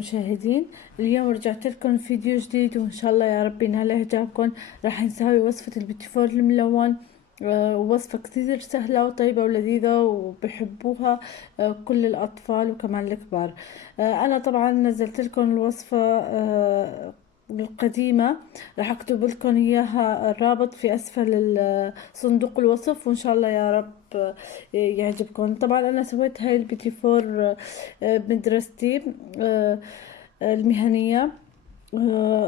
المشاهدين. اليوم رجعت لكم فيديو جديد وان شاء الله يا رب ينال اعجابكم. راح نسوي وصفة البيتي فور الملون. وصفة كثير سهلة وطيبة ولذيذة وبحبوها كل الأطفال وكمان الكبار. أنا طبعا نزلت لكم الوصفة القديمة، راح أكتب لكم إياها الرابط في أسفل صندوق الوصف، وإن شاء الله يا رب يعجبكم. طبعا أنا سويت هاي البيتي فور بمدرستي المهنية.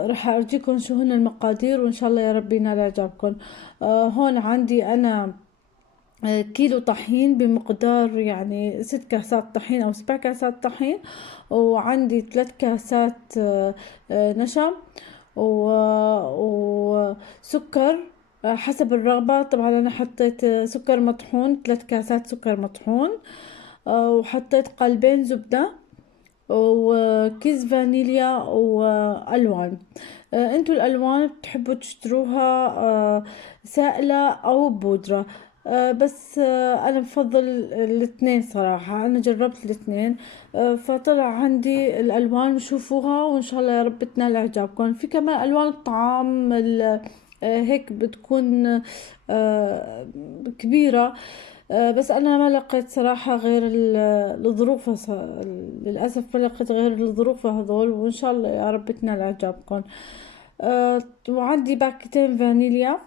راح ارجيكم شو هن المقادير وان شاء الله يا رب ينال اعجابكم. هون عندي انا كيلو طحين بمقدار يعني 6 كاسات طحين او 7 كاسات طحين، وعندي 3 كاسات نشا وسكر حسب الرغبة. طبعا انا حطيت سكر مطحون، 3 كاسات سكر مطحون، وحطيت قلبين زبدة وكيس فانيليا والوان. انتوا الالوان بتحبوا تشتروها سائلة او بودرة، بس انا بفضل الاثنين صراحة. انا جربت الاثنين فطلع عندي الالوان، شوفوها وان شاء الله يا رب تنال اعجابكم. في كمان الوان الطعام هيك بتكون كبيرة، بس انا ما لقيت صراحة غير الظروف. للأسف ما لقيت غير الظروف هذول، وإن شاء الله يا رب تنال إعجابكم. وعندي باكيتين فانيليا.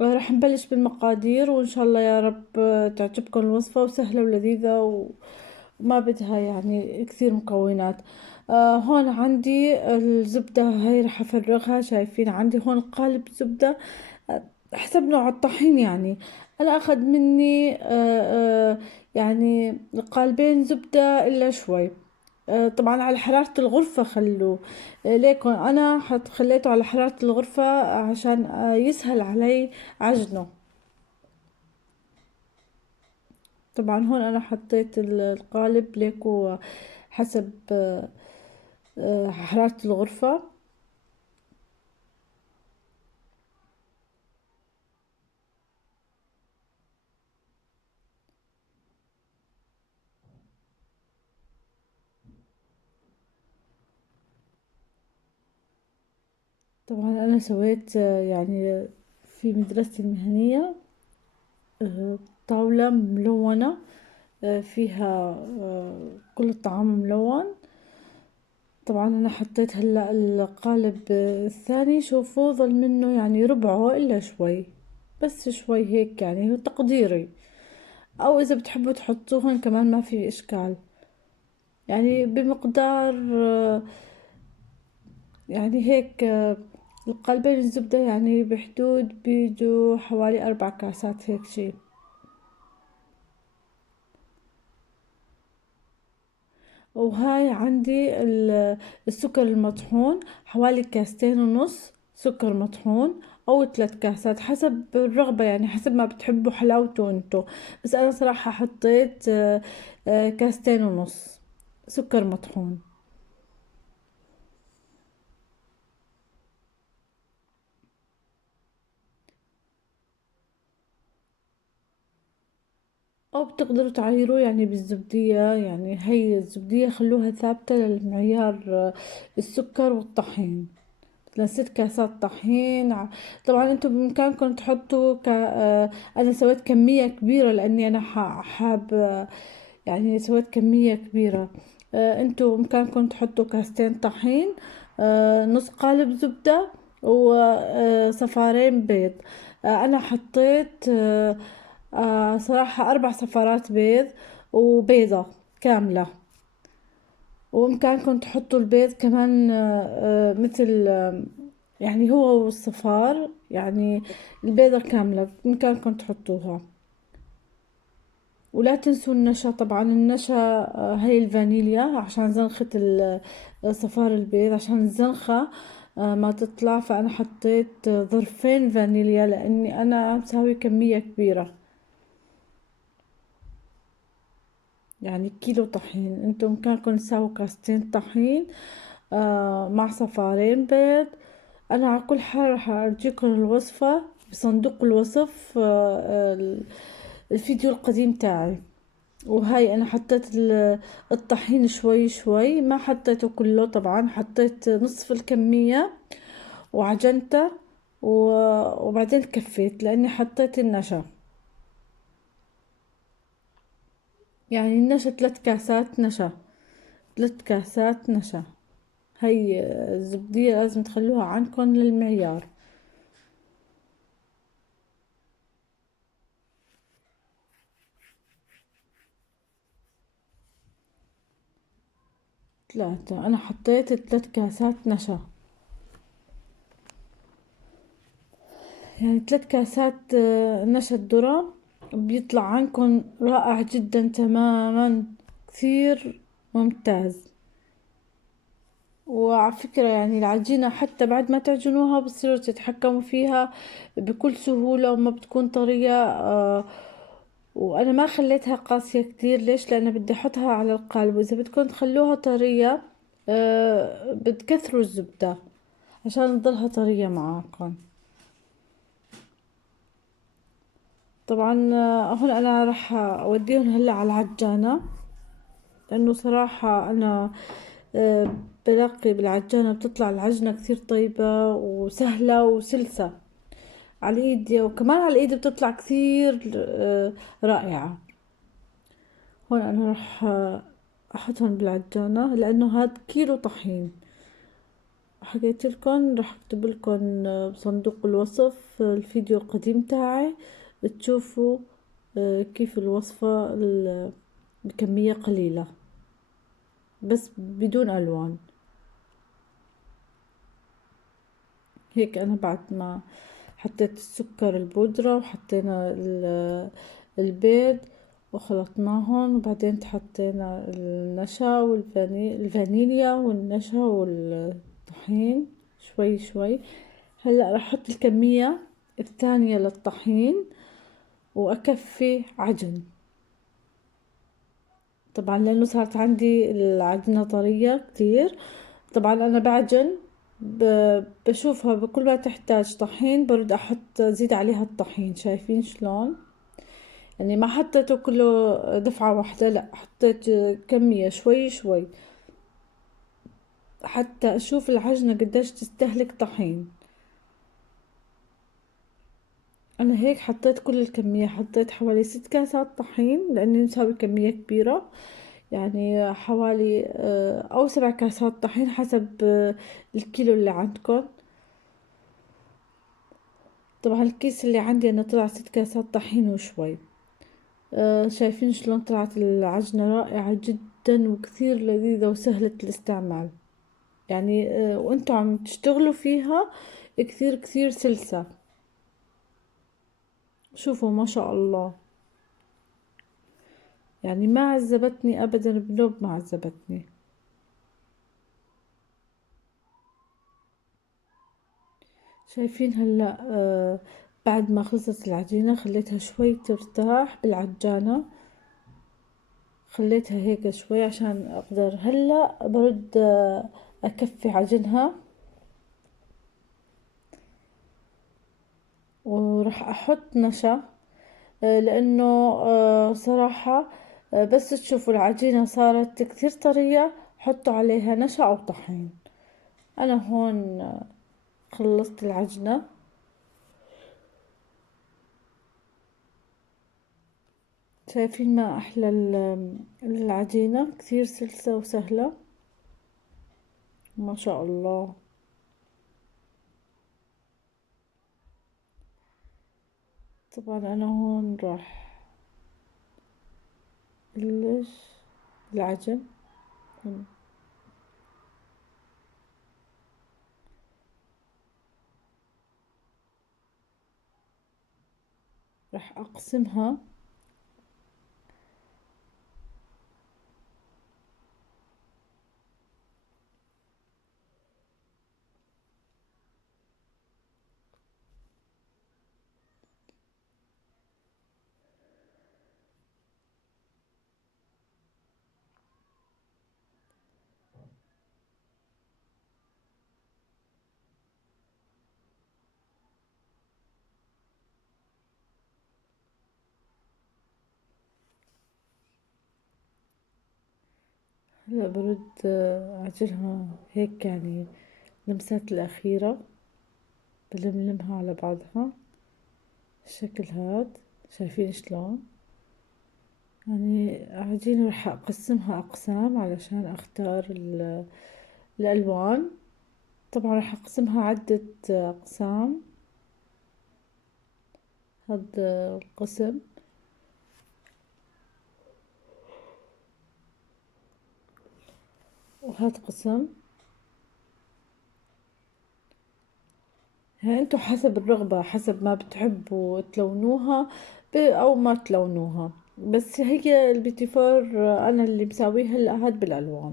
راح نبلش بالمقادير وإن شاء الله يا رب تعجبكم الوصفة، وسهلة ولذيذة وما بدها يعني كثير مكونات. هون عندي الزبدة، هاي راح أفرغها. شايفين عندي هون قالب زبدة حسب نوع الطحين. يعني انا اخذ مني يعني قالبين زبدة الا شوي. طبعا على حرارة الغرفة خلوه. ليكن انا خليته على حرارة الغرفة عشان يسهل علي عجنه. طبعا هون انا حطيت القالب ليكو حسب حرارة الغرفة. طبعا انا سويت يعني في مدرستي المهنية طاولة ملونة فيها كل الطعام ملون. طبعا انا حطيت هلا القالب الثاني، شوفوا ظل منه يعني ربعه الا شوي، بس شوي هيك يعني هو تقديري، او اذا بتحبوا تحطوهن كمان ما في اشكال. يعني بمقدار يعني هيك القلبين الزبدة يعني بحدود بيجوا حوالي 4 كاسات هيك شي. وهاي عندي السكر المطحون، حوالي 2.5 كاس سكر مطحون او 3 كاسات حسب الرغبة، يعني حسب ما بتحبوا حلاوته انتو. بس انا صراحة حطيت 2.5 كاس سكر مطحون. او بتقدروا تعايروه يعني بالزبدية، يعني هي الزبدية خلوها ثابتة للمعيار السكر والطحين. مثلا 6 كاسات طحين. طبعا انتم بامكانكم تحطوا انا سويت كمية كبيرة لاني انا حاب يعني سويت كمية كبيرة. انتم بامكانكم تحطوا 2 كاس طحين، نص قالب زبدة، وصفارين بيض. انا حطيت صراحة 4 صفارات بيض وبيضة كاملة. وإمكانكم تحطوا البيض كمان مثل يعني هو والصفار، يعني البيضة كاملة بإمكانكم تحطوها. ولا تنسوا النشا. طبعا النشا هي الفانيليا عشان زنخة صفار البيض، عشان الزنخة ما تطلع. فأنا حطيت ظرفين فانيليا لأني أنا مسوي كمية كبيرة، يعني كيلو طحين. انتم ممكن تساووا 2 كاس طحين مع صفارين بيض. انا على كل حال راح ارجيكم الوصفة بصندوق الوصف الفيديو القديم تاعي. وهاي انا حطيت الطحين شوي شوي، ما حطيته كله طبعا، حطيت نصف الكمية وعجنته وبعدين كفيت لاني حطيت النشا. يعني النشا 3 كاسات نشا، 3 كاسات نشا. هي الزبدية لازم تخلوها عندكم للمعيار. ثلاثة، أنا حطيت 3 كاسات نشا. يعني 3 كاسات نشا الذرة، بيطلع عنكم رائع جدا تماما، كثير ممتاز. وعلى فكرة يعني العجينة حتى بعد ما تعجنوها بتصيروا تتحكموا فيها بكل سهولة وما بتكون طرية. وأنا ما خليتها قاسية كتير، ليش؟ لأن بدي أحطها على القالب، وإذا بدكم تخلوها طرية بتكثروا الزبدة عشان تضلها طرية معاكم. طبعا هون أنا راح أوديهم هلا على العجانة، لأنه صراحة أنا بلاقي بالعجانة بتطلع العجنة كثير طيبة وسهلة وسلسة على الإيد، وكمان على الإيد بتطلع كثير رائعة. هون أنا راح أحطهم بالعجانة، لأنه هاد كيلو طحين. حكيت لكم راح اكتب لكم بصندوق الوصف الفيديو القديم تاعي، تشوفوا كيف الوصفة بكمية قليلة بس بدون ألوان. هيك أنا بعد ما حطيت السكر البودرة وحطينا البيض وخلطناهم، وبعدين حطينا النشا الفانيليا والنشا والطحين شوي شوي. هلا راح احط الكمية الثانية للطحين واكفي عجن. طبعا لانه صارت عندي العجنة طرية كتير، طبعا انا بعجن بشوفها بكل ما تحتاج طحين برد احط زيد عليها الطحين. شايفين شلون؟ يعني ما حطيته كله دفعة واحدة، لا حطيت كمية شوي شوي حتى اشوف العجنة قديش تستهلك طحين. انا هيك حطيت كل الكمية، حطيت حوالي 6 كاسات طحين لاني مسوي كمية كبيرة، يعني حوالي او 7 كاسات طحين حسب الكيلو اللي عندكم. طبعا الكيس اللي عندي انا طلع 6 كاسات طحين وشوي. شايفين شلون طلعت العجنة رائعة جدا وكثير لذيذة وسهلة الاستعمال. يعني وانتوا عم تشتغلوا فيها كثير كثير سلسة. شوفوا ما شاء الله، يعني ما عذبتني ابدا، بنوب ما عذبتني. شايفين هلا بعد ما خلصت العجينة خليتها شوي ترتاح بالعجانة، خليتها هيك شوي عشان اقدر هلا برد اكفي عجنها. وراح احط نشا لانه صراحة بس تشوفوا العجينة صارت كثير طرية حطوا عليها نشا او طحين. انا هون خلصت العجنة. شايفين ما احلى العجينة، كثير سلسة وسهلة ما شاء الله. طبعا انا هون راح بلش العجن. راح اقسمها. هلا برد أعجنها هيك يعني لمسات الأخيرة، بلملمها على بعضها الشكل هاد. شايفين شلون؟ يعني عجينة راح أقسمها أقسام علشان أختار الألوان. طبعا راح أقسمها عدة أقسام. هذا القسم وهذا قسم. ها انتوا حسب الرغبة، حسب ما بتحبوا تلونوها او ما تلونوها. بس هي البيتي فور انا اللي مساويها هلا هاد بالالوان.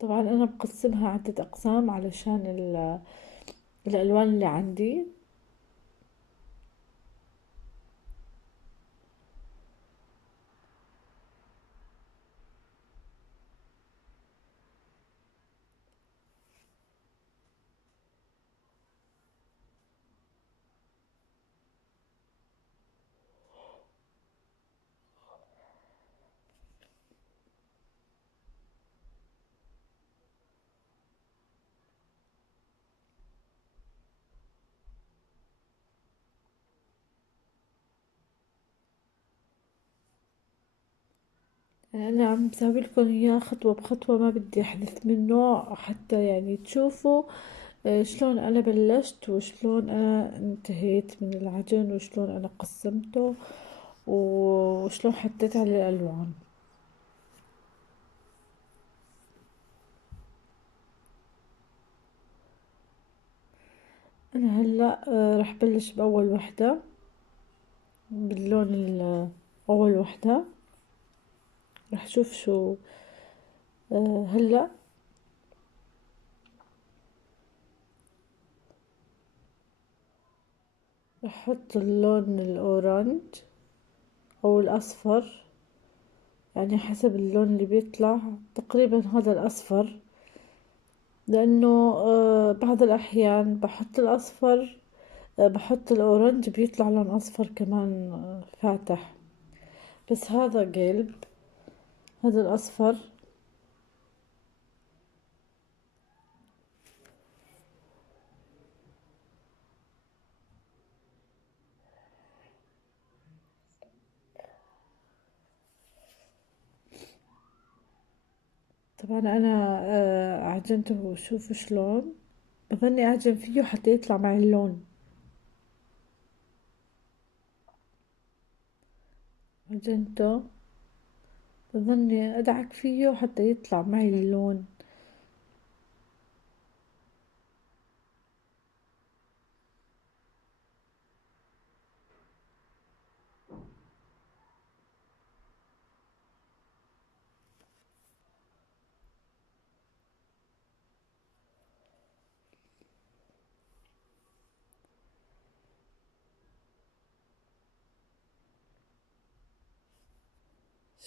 طبعا انا بقسمها عدة اقسام علشان الالوان اللي عندي. انا عم بسوي لكم اياه خطوة بخطوة، ما بدي احدث منه حتى يعني تشوفوا شلون انا بلشت وشلون انا انتهيت من العجن وشلون انا قسمته وشلون حطيت على الالوان. انا هلا راح بلش باول وحدة باللون اول وحدة. راح اشوف شو هلا راح احط اللون الاورنج او الاصفر، يعني حسب اللون اللي بيطلع. تقريبا هذا الاصفر، لانه بعض الاحيان بحط الاصفر بحط الاورنج بيطلع لون اصفر كمان فاتح. بس هذا قلب، هذا الاصفر. طبعا انا عجنته وشوفوا شلون بظني اعجن فيه حتى يطلع معي اللون. عجنته بظني ادعك فيه حتى يطلع معي اللون.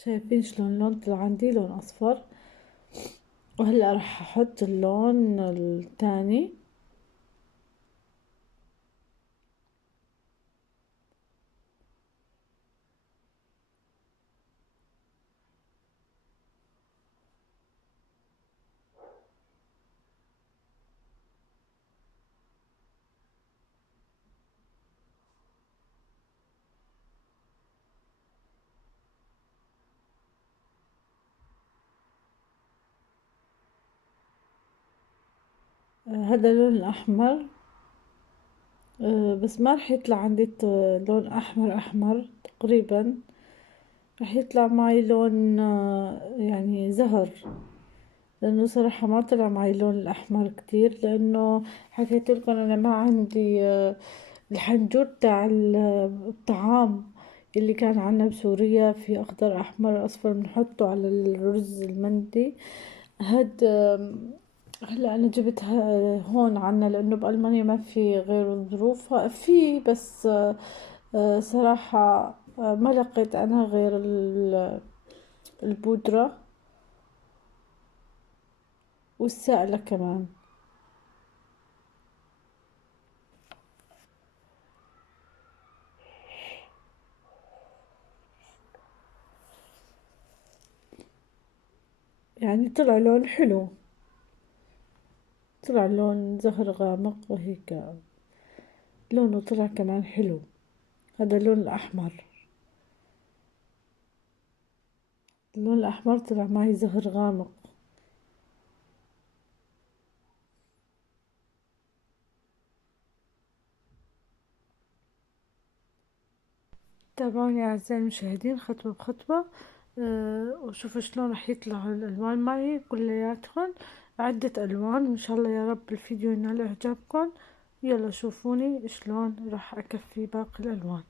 شايفين شلون اللون طلع عندي لون اصفر. وهلا راح احط اللون الثاني. هذا اللون الاحمر. بس ما رح يطلع عندي لون احمر احمر تقريبا. رح يطلع معي لون يعني زهر، لانه صراحة ما طلع معي اللون الاحمر كتير، لانه حكيت لكم انا ما عندي الحنجور تاع الطعام اللي كان عنا بسوريا في اخضر احمر اصفر بنحطه على الرز المندي. هاد هلا انا جبتها هون عنا، لانه بالمانيا ما في غير الظروف في بس صراحة ما لقيت انا غير البودرة. والسائلة كمان. يعني طلع لون حلو، طلع لون زهر غامق وهيك، لونه طلع كمان حلو. هذا اللون الأحمر، اللون الأحمر طلع معي زهر غامق. تابعوني أعزائي المشاهدين خطوة بخطوة، وشوفوا شلون راح يطلعوا الألوان معي كلياتهم، عدة ألوان. وإن شاء الله يا رب الفيديو ينال إعجابكم. يلا شوفوني شلون راح أكفي باقي الألوان.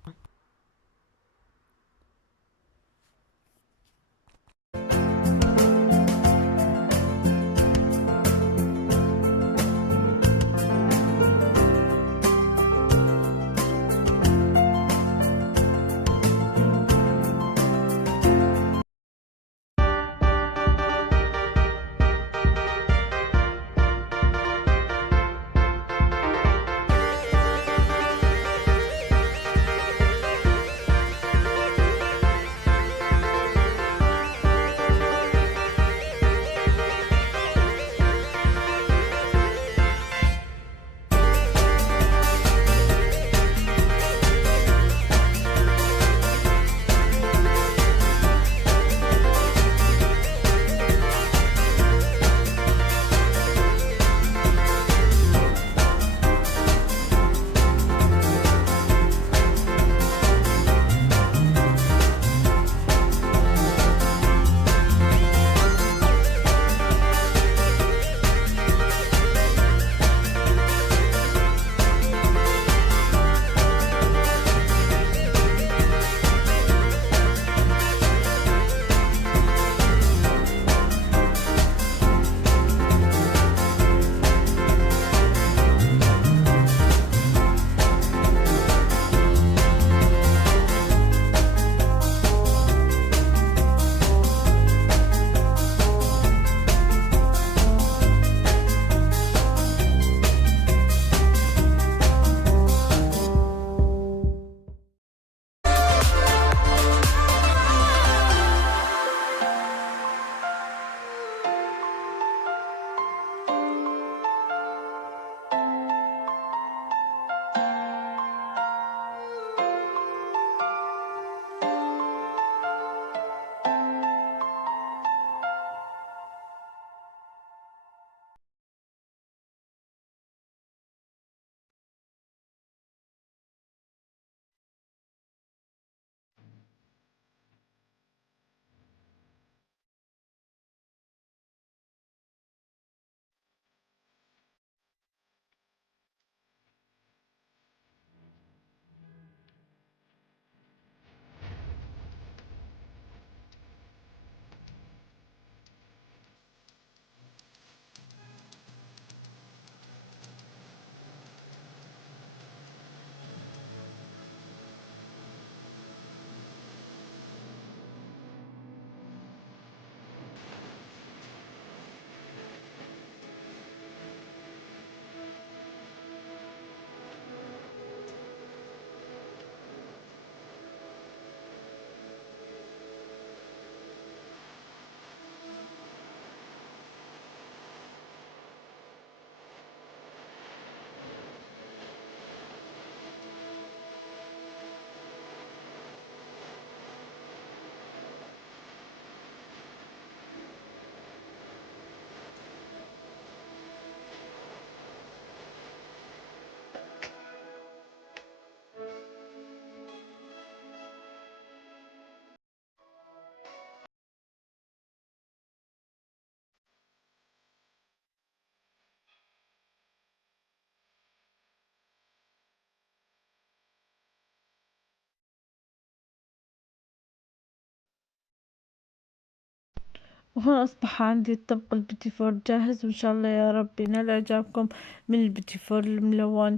وهون أصبح عندي الطبق البيتي فور جاهز، وإن شاء الله يا رب ينال إعجابكم من البيتي فور الملون.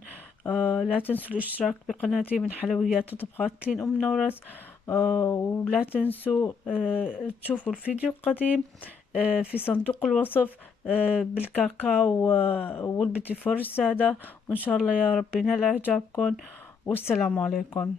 لا تنسوا الاشتراك بقناتي من حلويات وطبخات لين أم نورس. ولا تنسوا تشوفوا الفيديو القديم في صندوق الوصف. بالكاكاو والبيتي فور السادة، وإن شاء الله يا رب ينال إعجابكم، والسلام عليكم.